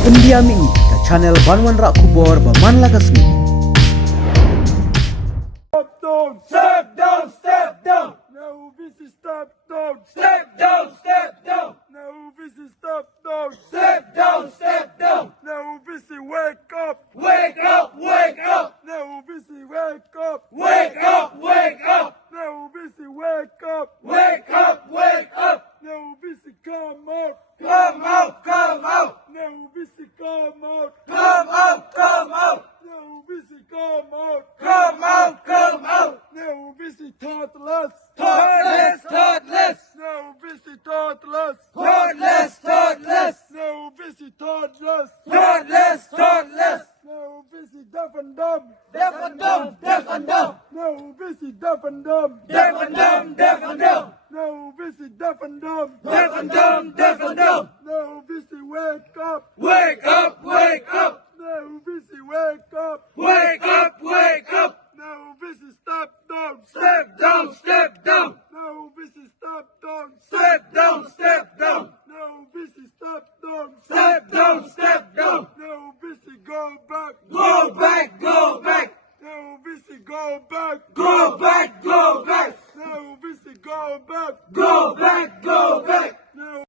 Pendiam ini ke channel Banwan Rak Kubor Baman Lakasmi. Step down, step down. No, this is step down. Step down, step down. No, this is step down. Step down, step down. No, this is wake up. Wake up, wake up. No, this is wake up. Wake up, wake up. No, this is wake up. Wake up, wake up. No, this is come out. Come out, come out. No, this is come out. Come out, come out. No, this is come out. Come out, come out. No, this is thoughtless. Thoughtless, thoughtless. No, this is thoughtless. Thoughtless, thoughtless. No, this is thoughtless. Thoughtless, thoughtless. No, this is deaf and dumb. Deaf and dumb, deaf and dumb. No, this is deaf and dumb. Deaf and dumb, deaf and dumb. No, this is deaf and dumb. Deaf and dumb, deaf and dumb. No, this is wake up. Wake up, wake up. No, this is wake up. Wake up, wake up. No, this is step down. Step down, step down. No, this is step down. Step down, step down. No, this is step down. Step down, step down. No, this is go back. Go back, go back. No, this is go back. Go back, go back. No, this is go back. Go back, go back.